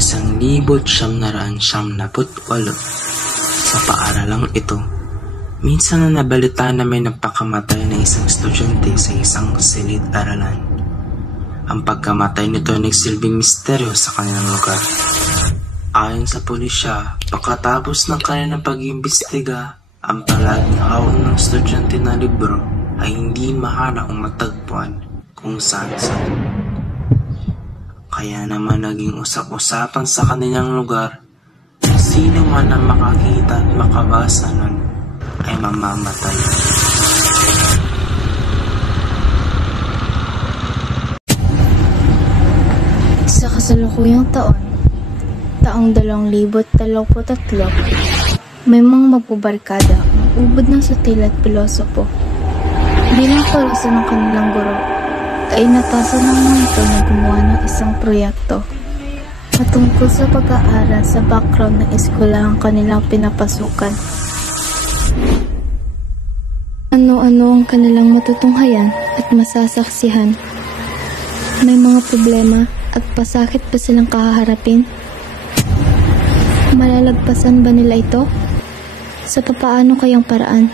1998 sa paaralang ito. Minsan na nabalitaan na may napakamatay na isang estudyante sa isang silid-aralan. Ang pagkamatay nito ay nagsilbing misteryo sa kanilang lugar. Ayon sa pulisya, pagkatapos ng kanilang pag-iimbestiga, ang palaging hawak ng estudyante na libro ay hindi mahanap o matagpuan kung saan-saan. Kaya naman naging usap-usapan sa kanilang lugar na sino man ang makakita at makabasa nun ay mamamatay. Sa kasalukuyang taong 2023, may mga magbabarkada ang ubod ng sutil at pilosopo. Bilang parusa ng kanilang guro, ay natasan ng mga ito na gumawa ng isang proyekto patungkol sa pag-aaral sa background ng eskwelahang kanilang pinapasukan. Ano-ano ang kanilang matutunghayan at masasaksihan? May mga problema at pasakit ba silang kahaharapin? Malalagpasan ba nila ito? Sa papaano kayang paraan?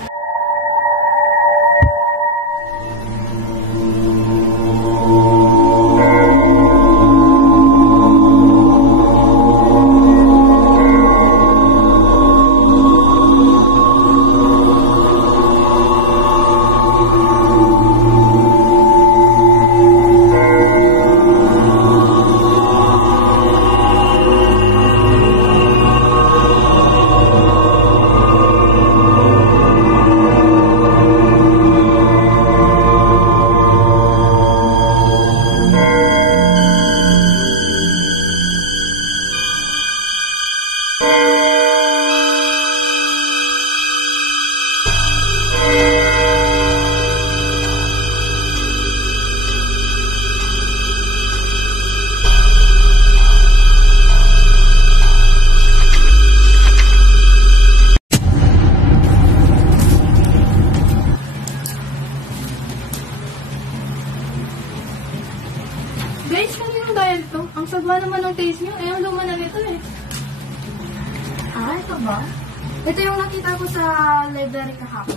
Guys, kaninong dahil to? Ang sagma naman ng taste nyo. Eh, ang luma na nito eh. Ito ba? Ito yung nakita ko sa library kahapon.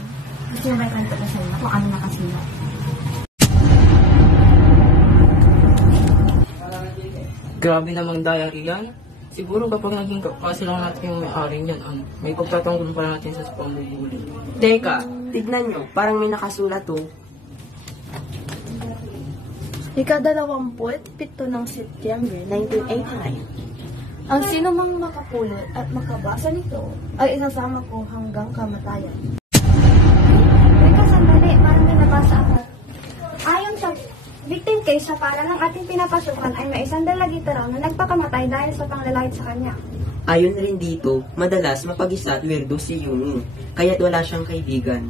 Gusto nyo ba ikwento ko sa inyo kung ano nakasila? Grabe namang dayang iyan. Siguro kapag naging kasilang natin yung may-ari niyan, may pagtatanggol pala natin sa pambubulit. Teka, tignan nyo. Parang may nakasulat to. Ika-27 ng Setyembre 1989. Ang sino mang makapulot at makabasa nito ay isasama ko hanggang kamatayan. Teka, sandali. Parang may nabasa ako. Ayon sa victim case sa para ng ating pinapasukan ay may isang dalagita raw na nagpakamatay dahil sa panglalait sa kanya. Ayon rin dito, madalas mapag-isa at weirdo si Yumi, kaya't wala siyang kaibigan.